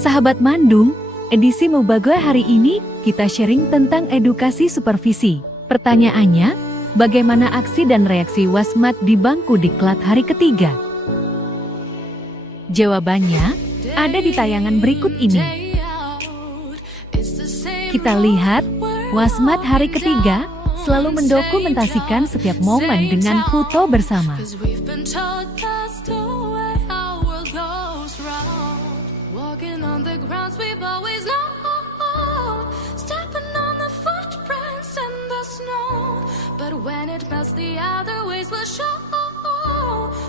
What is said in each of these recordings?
Sahabat Mandung, edisi Mubagoe hari ini kita sharing tentang edukasi supervisi. Pertanyaannya, bagaimana aksi dan reaksi Wasmat di bangku diklat hari ketiga? Jawabannya ada di tayangan berikut ini. Kita lihat, Wasmat hari ketiga selalu mendokumentasikan setiap momen dengan foto bersama. Walking on the grounds we've always known, stepping on the footprints in the snow. But when it melts, the other ways will show.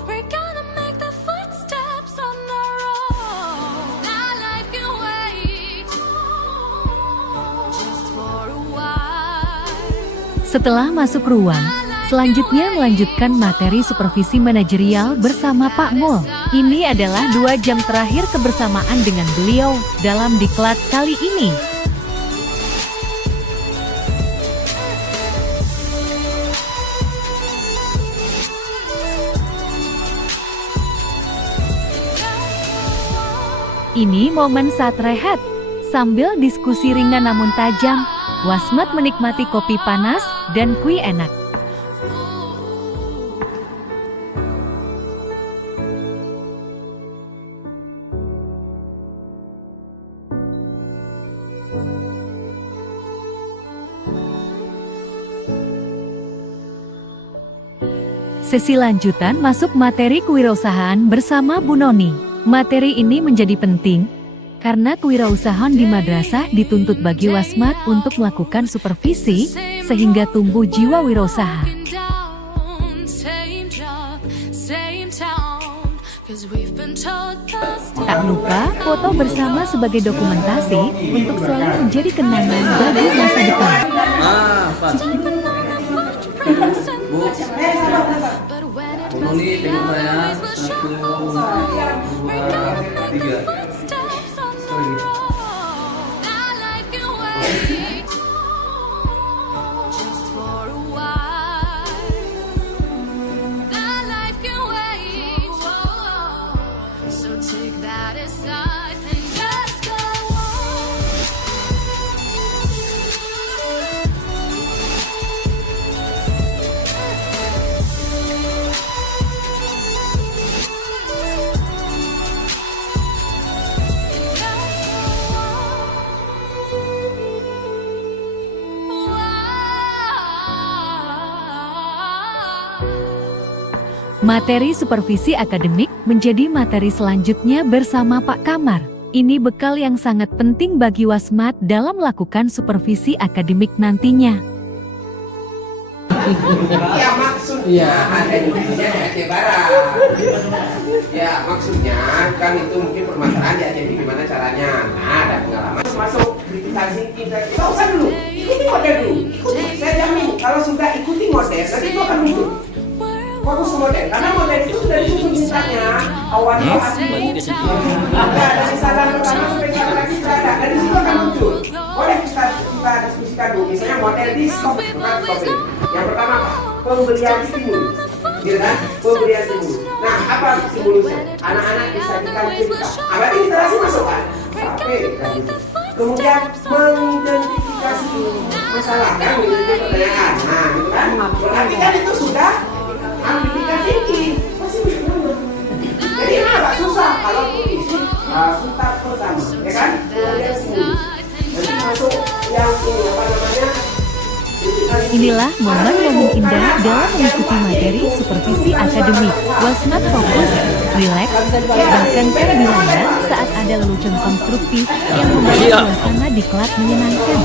We're gonna make the footsteps on our own. Now life can wait, just for a while. Setelah masuk ruang, selanjutnya melanjutkan materi supervisi manajerial bersama Pak Mul. Ini adalah 2 jam terakhir kebersamaan dengan beliau dalam diklat kali ini. Ini momen saat rehat, sambil diskusi ringan namun tajam, Wasmat menikmati kopi panas dan kue enak. Sesi lanjutan masuk materi kewirausahaan bersama Bu Noni. Materi ini menjadi penting karena kewirausahaan di madrasah dituntut bagi Wasmat untuk melakukan supervisi sehingga tumbuh jiwa wirausaha. Tak lupa foto bersama sebagai dokumentasi untuk selalu menjadi kenangan bagi masa depan. Bu Noni, tengok saya. 1, 2, 3. Materi supervisi akademik menjadi materi selanjutnya bersama Pak Kamar. Ini bekal yang sangat penting bagi Wasmat dalam melakukan supervisi akademik nantinya. Ya maksudnya ada Indonesia di Aceh Barat. Ya maksudnya kan itu mungkin permasalahan di Aceh gimana caranya. Nah ada pengalaman masuk verifikasi kita usah dulu ikuti model dulu. Saya jamin kalau sudah ikuti model nanti itu akan muncul. Fokus model, karena model itu sudah disusun mintanya awalnya ada kesalahan pertama sampai kesalahan lagi ada dan disitu akan muncul. Boleh kita diskusikan dulu, misalnya model di stop, bukan stop. Yang pertama apa? Pemberian stimulus, gitu kan? Pemberian stimulus. Nah, apa stimulusnya? Anak-anak bisa cerita. Berarti literasi masuk kan? Tapi kemudian mengidentifikasi masalah kan, menjadi pertanyaan. Nah, gitu kan? Berarti kan itu sudah aplikasi ini masih bisa. Jadi agak susah kalau tulis sutat pertama, ya kan? Kemudian stimulus. Nanti masuk yang ini apa namanya? Inilah momen-momen indah dalam mengikuti materi supervisi akademik. Wasmat fokus, rileks, bahkan kebilangan saat ada lelucon konstruktif yang membuat suasana diklat menyenangkan.